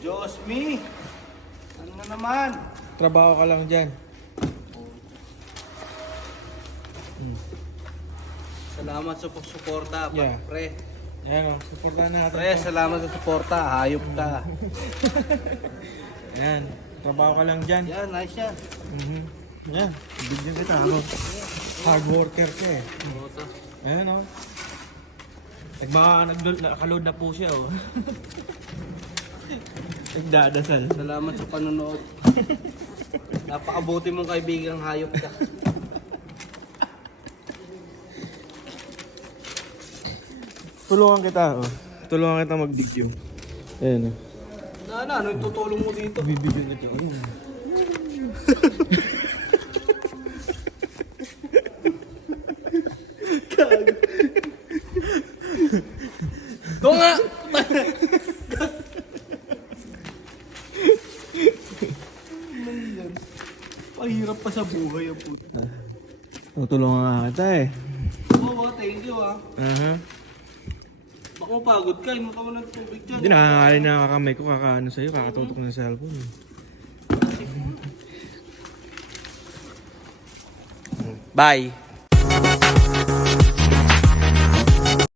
Diyos me! Ano na naman? Trabaho ka lang dyan. Salamat sa pagsuporta, Yeah. pre. Ayan o, supportahan natin. Pre, salamat sa suporta. Hayop ka. Ayan, trabaho ka lang dyan. Yan, nice yan. Ayan, bigyan kita ako. Hard worker ka eh. Moto. Ayan o. Nakaload na po siya o. Nagdadasal. Salamat sa panonood. Napakabuti mong kaibigang hayop ka. Tulungan kita o. Tulungan kita mag-video. Ayan o. Ano yung tutulong mo dito? Bibigyan kita. Ayan. Doon nga! Pahirap pa sa buhay ang puto. Tutulungan nga kita eh. Oo, thank you ah. Baka mapagod ka, hindi mo ka ng tubig dyan. Hindi, nakakakalin na kakamay ko kakaano sa'yo, kakatutok ko ng cellphone. Bye!